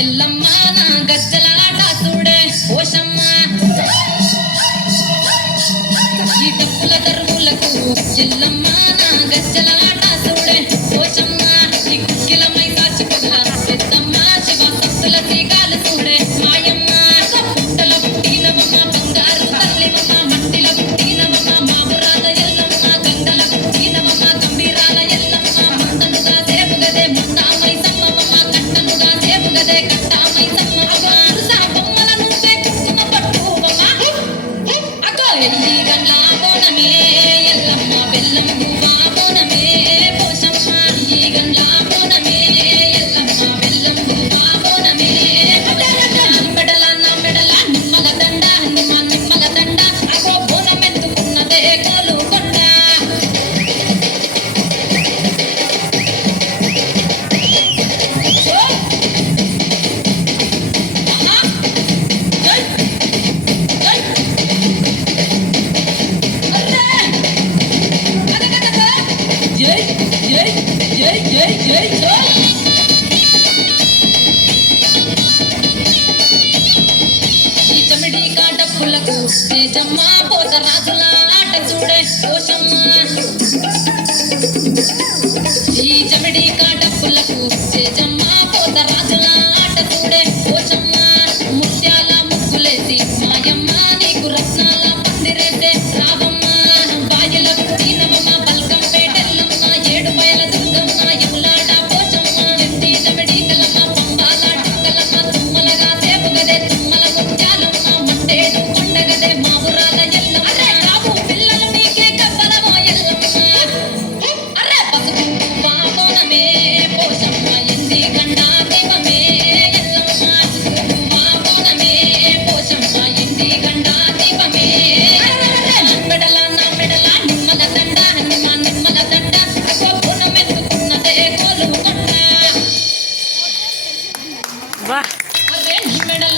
ఎల్లమ్మ నా గజ్జలాట చూడే ఓషమ్మ ఈ డప్పుల దరువులకు ఎల్లమ్మ నా గజ్జలాట చూడే ఓషమ్మ ఈ కుక్కిలమై కాచిపల్ల పెద్దమ్మ శివ సత్తుల తీగాలు చూడే మాయమ్మ పుట్టల పుట్టినవమ్మ బంగారు తల్లివమ్మ మట్టిల పుట్టినవమ్మ మాబురాల ఎల్లమ్మ గంగల పుట్టినవమ్మ గంభీరాల ఎల్లమ్మ మందనుగా సేపుగదే మందామై సమ్మవమ్మ కట్టనుగా సేపుగదే కట్టామై సమ్మవమ్మ అరుసా బొమ్మల నుంచే కుక్కున పట్టువమ్మ అగో ఎల్లి గండ్ల బోనమే ఎల్లమ్మ బెల్లం బువ్వా బోనమే పోషమ్మ ఈ గండ్ల బోనమే ఎల్లమ్మ బెల్లం బువ్వా బోనమే మెడల నా మెడల నిమ్మల దండ నిమ్మల దండ అగో బోనమెత్తుకున్నదే కోలు కొండ ఈ చమిడి కాటప్పులకు తేజమ్మ పోత రాజుల ఆట చూడే పోషమ్మ ఈ చమిడి కాటప్పులకు తేజమ్మ పోత రాజుల ఆట చూడే పోషమ్మ ముత్యాల ముగ్గులేసి మాయమ్మ నీకు రత్నాల పందిరేసే రావమ్మ బాయల పుట్టినవమ్మ బల్కం పేటెల్లమ్మ ఏడు బయల దుర్గమ్మ ఎములాట పోషమ్మ ఎండి చమిడి కలమ్మ పంబాల టిక్కలమ్మ తుమ్మలగా సేపుగదే తుమ్మల ముత్యాలమ్మ మండేడు కొండగదే మావురాల ఎల్లమ్మ అరే కాపు పిల్లలు నీకే కవ్వలమో ఎల్లమ్మ అరే పసుపు వామోనమే పోషమ్మ ఎండి గండా దీపమే ఎల్లమ్మ వామోనమే పోషమ్మ ఎండి గండా దీపమే మెడల నా మెడల నిమ్మల దండ నిమ్మల దండ అగో బోనమెత్తుకున్నదే కోలు కొండ వా అరే నీ మెడల